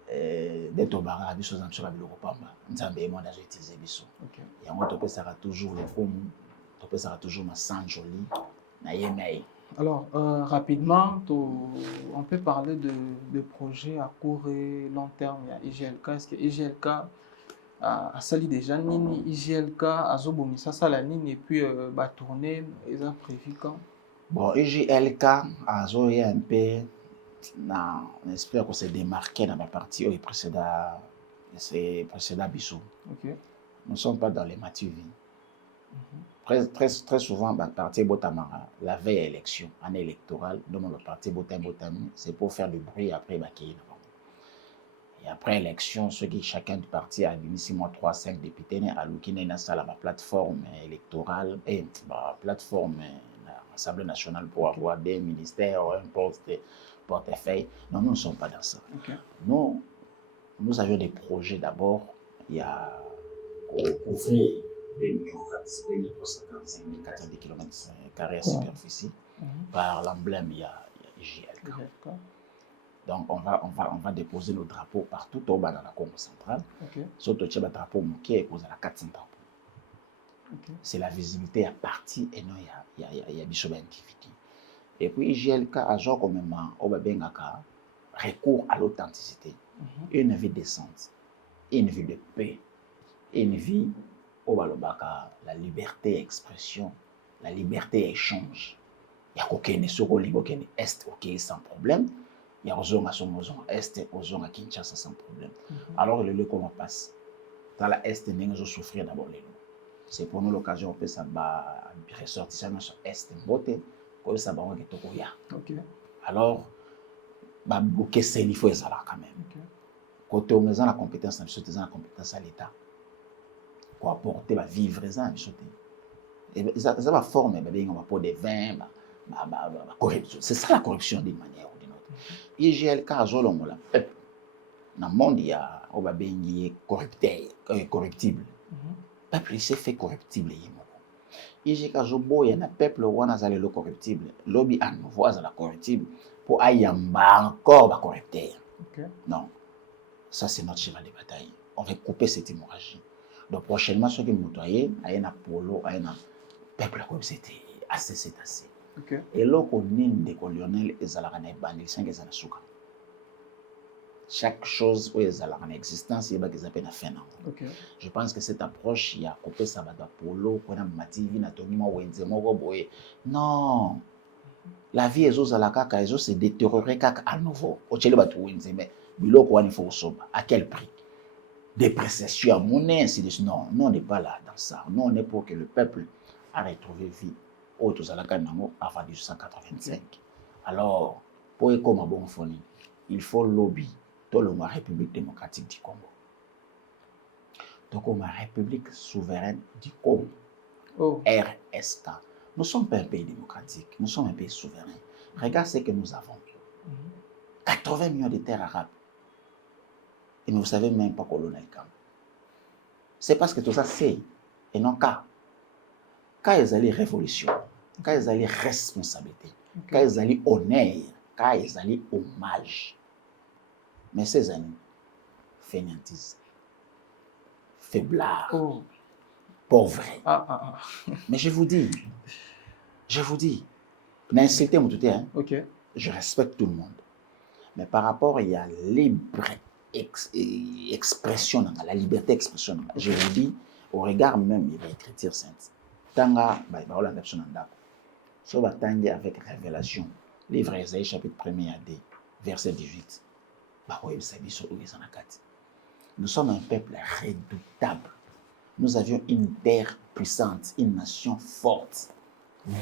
dès que vous avez des choses sur la ville Europamba, nous avons utilisé des choses. Et en fait, ça sera toujours les pommes, ça sera toujours ma sang joli. Alors, rapidement, on peut parler de projets à court et long terme. Il y a IGLK. Est-ce que IGLK a sali déjà Nini IGLK a zobomisa sala Nini et puis tourner, ils ont prévu quand? Bon, UJLK a joué un peu dans l'esprit qu'on s'est démarqué dans la partie où il précéda Bissou. Ok. Nous ne sommes pas dans les Matuvi. Très souvent, le parti Botamara, la veille à l'élection, année électorale, donc le parti Botami, c'est pour faire du bruit après Bakir. Et après l'élection, chacun du parti a mis 6 mois, 3, 5 députés, à l'Ukine, la plateforme électorale, et la plateforme l'Assemblée nationale pour avoir des ministères, un portefeuille. Non, nous ne sommes pas dans ça. Okay. Nous avions des projets d'abord, il y a couvrir 2345 400 km² à superficie. Par l'emblème, il y a IGLK. Donc, on va déposer nos drapeaux partout au bas dans la Congo centrale. Surtout, le drapeau qui est posé à la 400 drapeaux. C'est la visibilité à partie et non, il y a des activités. Et puis, IGLK a genre quand même recours à l'authenticité. Une vie décente, une vie de paix, une vie où la liberté d'expression, la liberté d'échange. Il y a aucun est ok sans problème. Il y a aux est aux Kinshasa sans problème. Alors le lieu comment passe dans la est nous souffrir d'abord les lots. C'est pour nous l'occasion que ça va ressortir sur est beauté comme ça va OK. Alors bouquet c'est il faut ça là quand même. Côté on a la compétence la compétence à l'état. Pour apporter la vivre ça et ça va former on va pour des vins c'est ça la corruption d'une manière ou d'une autre. IGLK azolongo la peuple dans le monde il y a corruptible. Peuple il s'est fait corruptible IGLK azobo il y a un peuple wana zali le corruptible lobby à nouveau à la corruptible pour ayamba encore ba corrupteur. Non, ça c'est notre cheval de bataille. On va couper cette hémorragie. Donc prochainement ceux qui m'otoyer à un polo à un peuple comme c'était assez c'est assez. Et là qu'on de colonel et zalakane bandil 5 et zanasuka. Chaque chose où ils ont en existence, il y a des appels à faire. Je pense que cette approche, il y a coupé ça va polo, qu'on a mativi, na tonima ou enzemo boye. Non, la vie est aux alakaka, ils ont se détériorer kaka à nouveau. Au chele batu enzeme, bilo quoi il faut soba. À quel prix? Dépréciation à monnaie, ainsi de suite. Non, on n'est pas là dans ça. Nous, on est pour que le peuple a retrouvé vie aux alakaka nango avant 1885. Alors, pour être comme un bon foni, il faut lobby. Dans la République démocratique du Congo. Donc, la République souveraine du Congo, RSK. Nous ne sommes pas un pays démocratique, nous sommes un pays souverain. Regarde ce que nous avons. 80 millions de terres arabes. Et vous ne savez même pas colonel Kam. C'est parce que tout ça, c'est. Et non, quand ils allaient révolution, quand ils allaient responsabilité, quand ils allaient honneur, quand ils allaient hommage. Mais ces années, fainéantise, faiblard, pauvre. Mais je vous dis, n'insultez moi tout hein. Je respecte tout le monde. Mais par rapport, il y a libre expression, la liberté d'expression. Je vous dis, au regard même de l'écriture sainte, Tanga, avec révélation, livre Isaïe chapitre 1er à 2, verset 18. Nous sommes un peuple redoutable. Nous avions une terre puissante, une nation forte,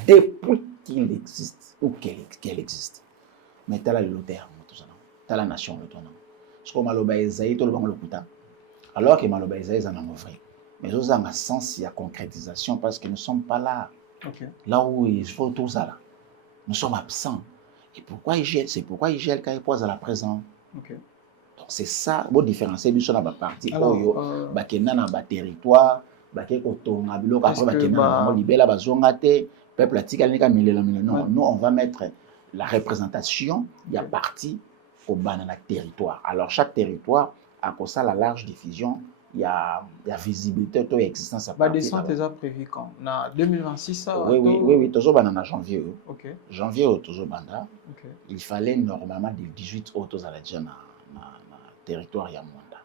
depuis qu'il existe ou qu'elle existe. Mais tu as le terre, tu as la nation, tu as alors que Maloba Isaïe est en vrai. Mais nous avons un sens et la concrétisation parce que nous ne sommes pas là. Là où il faut tout ça. Nous sommes absents. Et pourquoi c'est pourquoi IGLK est à la présence. Donc c'est ça, vous différenciez du la partie oyo bakena na ba territoire baké ko tonga biloko après bakena na libela bazonga te peuple atika nika milela non nous on va mettre la représentation il y a partie au banana territoire. Alors chaque territoire a comme ça la large diffusion, il y a visibilité to existence à partir. Descente est prévu quand na 2026 ça. Oui, toujours banana janvier. Janvier toujours banda. Il fallait normalement 18 autos à la Djana. Territoire Yamwanda.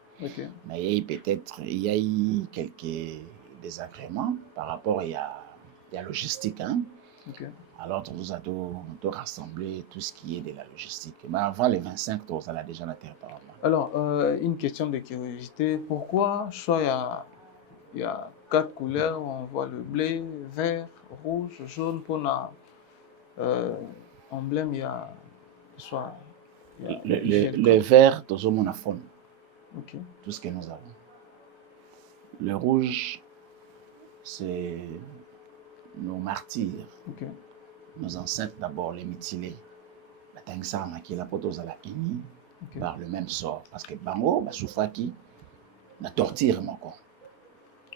Mais peut-être il y a eu quelques désagréments par rapport à la logistique. Hein? Alors, nous avons rassembler tout ce qui est de la logistique. Mais avant les 25, on a déjà la terre par là. Alors, une question de curiosité. Pourquoi choix il y a 4 couleurs, on voit le blé, vert, rouge, jaune, pour emblème, il y a soit il y a IGLK. Le vert, tout mon faune. Ok, Tout ce que nous avons. Le rouge, c'est nos martyrs, ok, nos ancêtres d'abord, les mutilés. La Tangsana qui est la pote aux la ini ok, par le même sort. Parce que Bango, bah, Soufaki, la torture, encore.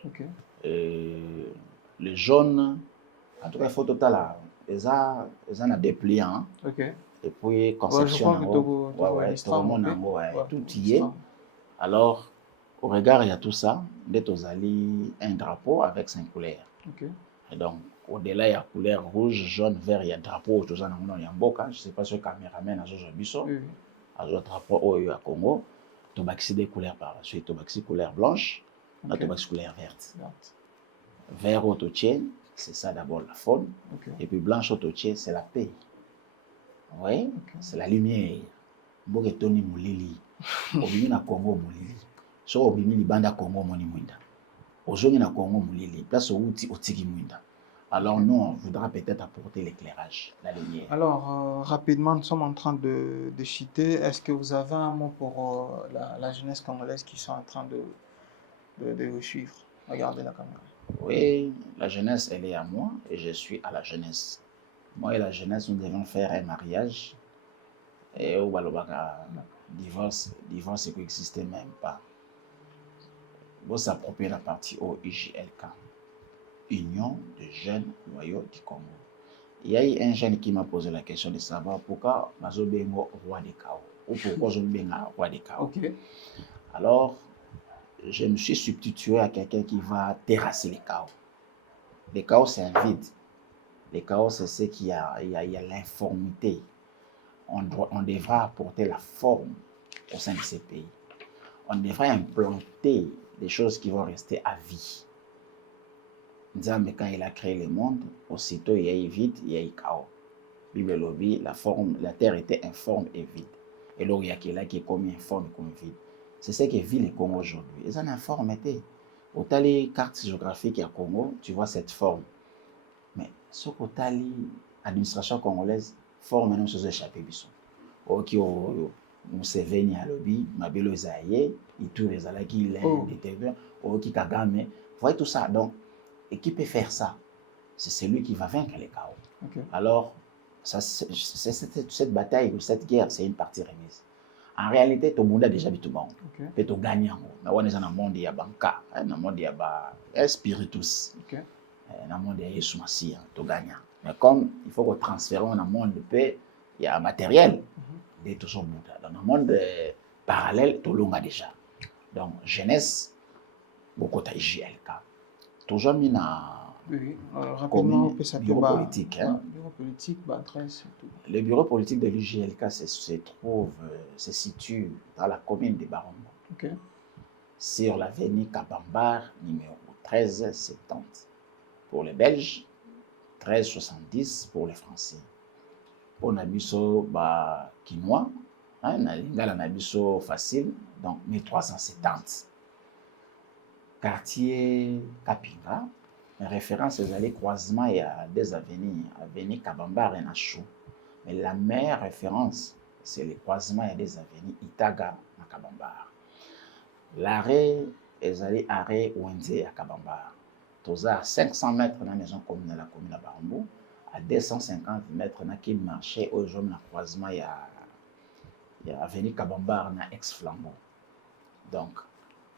ok. Le jaune, en tout cas, il faut total là. Ils ont dépliant. Ok. Et puis, Ouais, je conception, crois que Togo, Togo ouais, Ministram, ok. Ouais, tout Togo y est. Ministram. Alors, au regard, il y a tout ça. Dès que vous un drapeau avec 5 couleurs. Ok, Et donc, au-delà, il y a couleur rouge, jaune, vert, il y a drapeau, tout ça, il y a un beau cas. Je ne sais pas si le caméraman a un biseau. oui, oui. Un drapeau au Congo. Tu as des couleurs par la suite. Tu as couleur blanche, Ok. tu as couleur verte. Verte. Vert au tien, c'est ça d'abord la faune. Ok, Et puis blanche au tien, c'est la paix. Oui, ok. c'est la lumière. Mboke Tony Moulili. Obimi na Congo Moulili. So obimi libanda Congo moni mwinda. Ozongi na Congo Moulili. Place où tu otigi mwinda. Alors Ok. nous, on voudra peut-être apporter l'éclairage, la lumière. Alors, rapidement, nous sommes en train de chuter. Est-ce que vous avez un mot pour la jeunesse congolaise qui sont en train de vous suivre? Regardez la caméra. Oui, la jeunesse, elle est à moi et je suis à la jeunesse. Moi et la jeunesse, nous devons faire un mariage. Et au Balobaka, divorce qui n'existait même pas. Vous s'appropriez la partie au IJLK, Union des jeunes loyaux du Congo. Il y a eu un jeune qui m'a posé la question de savoir pourquoi je suis roi des chaos ou pourquoi je suis roi des chaos. Ok. Alors, je me suis substitué à quelqu'un qui va terrasser les chaos. Les chaos, c'est un vide. Les chaos, c'est ce qu'il y a, il y a l'informité. On devra apporter la forme au sein de ces pays. On devra implanter des choses qui vont rester à vie. Nzambe, quand il a créé le monde, aussitôt il y a eu vide, il y a eu chaos. Bible lobby, la terre était informe et vide. Et là, il y a qui est comme informe et comme vide. C'est ce que vit le Congo aujourd'hui. Ils ont informité. Autant les cartes géographiques à Congo, tu vois cette forme. Mais ce que l'administration congolaise forme nous sur échappé biso. Ok, Museveni à lobby, Mabelo Zaye, Ituri Zalaki, l'un des territoires, ok Kagame. Vous voyez tout ça. Donc, et qui peut faire ça? C'est celui qui va vaincre les chaos. Okay. Alors, cette bataille ou cette guerre, c'est une partie remise. En réalité, tout le monde a déjà vu tout le monde. Et tout gagne. Mais on est dans un monde il y a banca, dans un monde il y a spiritus, dans un monde il y a Yesumasi, tout gagne. Mais comme il faut qu'on transfère dans un monde de paix, il y a matériel. Et tout ça, dans un monde parallèle, tout le monde a déjà. Donc, jeunesse, beaucoup de JLK. Toujours mis dans rapidement, on peut s'appeler bureau politique. Bureau politique, adresse et tout. Le bureau politique de l'UJLK se situe dans la commune de Barombo. Sur l'avenue Kabambar, numéro 1370 pour les Belges, 1370 pour les Français. On a biso quinois, on a biso facile, donc 1370. Quartier Kapinga, référence aux allées croisement, il y a des avenues, avenue Kabambar et Nachou. Mais la meilleure référence, c'est les croisements, il y a des avenues Itaga à Kabambar. L'arrêt, les allées arrêt Wenze à Kabambar. Tout à 500 mètres dans la maison commune de la commune de Barombo, à 250 mètres dans le marché, au jour de croisement, il y a avenue Kabambar dans ex-flambeau. Donc,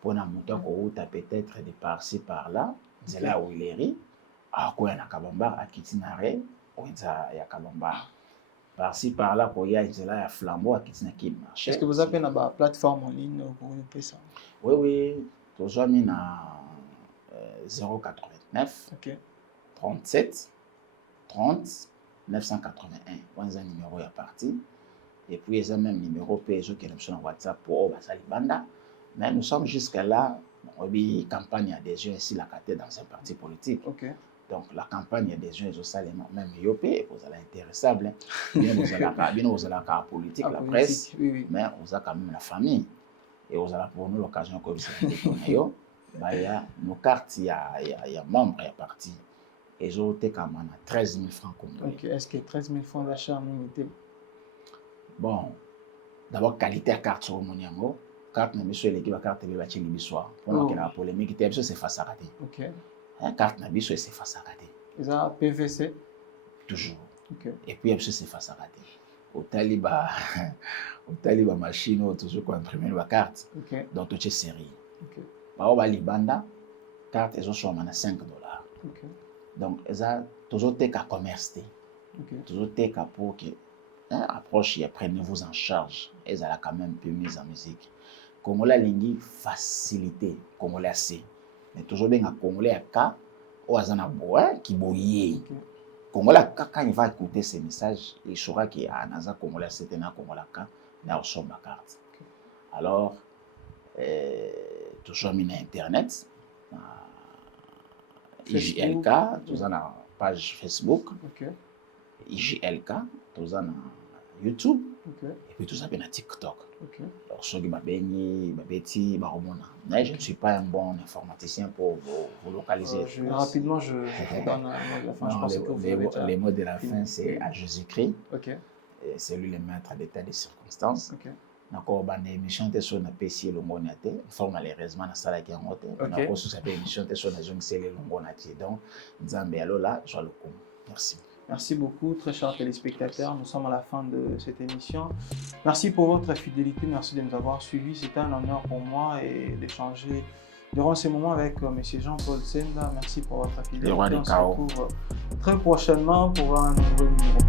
pour la moto ko uta peut-être de par-ci par-là, c'est là où il est ri. Ah quoi na Kabambar à Kitinare, ou ya Kabambar. Par-ci par-là ko ya là flambeau à Kitinaki marché. Est-ce que vous avez une plateforme en ligne pour vous ça? Oui, toujours mis na 089 37 30 981. On a un numéro à partir. Et puis il y a même numéro PSO qui est sur WhatsApp pour Basalibanda. Mais nous sommes jusqu'à là, on a une campagne d'adhésion ici, la carte dans un parti politique. Donc, la campagne, il y a des gens, ils ont ça, même Yopé, vous allez intéressable. Bien, vous allez la politique, la presse, oui. mais vous avez quand même la famille. Et vous allez pour nous l'occasion comme ça. Il y a nos cartes, il y a membres, il y a partis. Et j'ai été quand même à 13 000 francs congolais. Ok, est-ce que 13 000 francs d'achat en unité? Bon, d'abord, qualité à carte sur mon yango. Carte n'a pas l'équipe à carte de la Tchélibisoire. Pour la polémique, c'est face à rater. Ok. Carte n'a pas c'est face à rater. Et ça, PVC? Toujours. Ok. Et puis, c'est face à rater. Au Taliba, machine, toujours qu'on imprime la carte. Ok. Dans toutes les séries. Ok. Par exemple, Libanda, carte, ils ont soit à 5 $. Ok. Donc, ils ont toujours été qu'à commerce. Ok. Toujours été qu'à pour que, approche, et prenez-vous en charge. Ils ont quand même peu mise en musique. Congolais lingi facilité, Congolais assez. Mais toujours bien à Congolais à cas, ou à Zanaboa qui boyé. Congolais quand il va écouter ces messages, il saura qu'il y a un Aza Congolais, c'est un Congolais quand il a reçu ma carte. Alors, toujours mis sur Internet, IJLK, toujours dans la page Facebook, IJLK, toujours dans YouTube, et puis tout ça bien à TikTok. Alors, ceux qui mais je ne suis pas un bon informaticien pour vous localiser. Rapidement, je donne la fin. Non, les mots de la fin, c'est à Jésus-Christ. C'est lui le maître d'état des circonstances. D'accord, bah l'émission était sur la PC le monaté. Forme malheureusement na sala qui en haute. On a reçu cette émission était sur la zone c'est le monaté. Donc, Nzambe allo là, je le compte. Merci. Merci beaucoup, très chers téléspectateurs. Nous sommes à la fin de cette émission. Merci pour votre fidélité. Merci de nous avoir suivis. C'était un honneur pour moi et d'échanger durant ces moments avec M. Jean-Paul Senda. Merci pour votre fidélité. On se retrouve très prochainement pour un nouveau numéro.